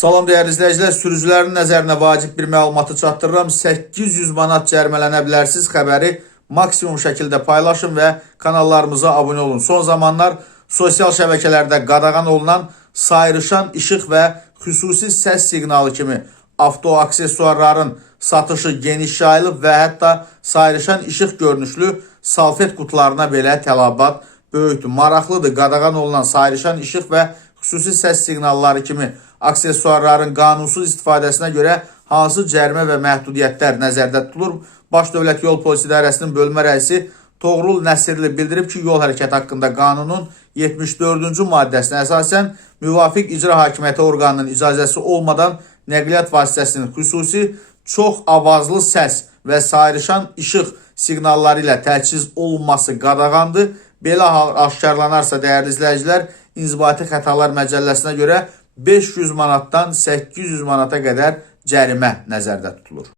Salam dəyərli izləyicilər, sürücülərin nəzərinə vacib bir məlumatı çatdırıram. 800 manat cərimələnə bilərsiniz xəbəri maksimum şəkildə paylaşın və kanallarımıza abunə olun. Son zamanlar sosial şəbəkələrdə qadağan olunan sayrışan işıq və xüsusi səs siqnalı kimi avto aksesuarların satışı geniş yayılıb və hətta sayrışan işıq görünüşlü salfet qutularına belə tələbat böyükdür. Maraqlıdır, qadağan olunan sayrışan işıq və xüsusi səs siqnalları kimi aksesuarların qanunsuz istifadəsinə görə hansı cərimə və məhdudiyyətlər nəzərdə tutulur? Baş Dövlət Yol Polisi İdarəsinin bölmə rəisi Toğrul Nəsirli bildirib ki, yol hərəkəti haqqında qanunun 74-cü maddəsinə əsasən müvafiq icra hakimiyyəti orqanının icazəsi olmadan nəqliyyat vasitəsinin xüsusi çox avazlı səs və sayrışan işıq siqnalları ilə təchiz olunması qadağandır. Belə hal aşkarlanarsa dəyərli izləyicilər, İnzibati Xətalar Məcəlləsinə görə 500 manatdan 800 manata qədər cərimə nəzərdə tutulur.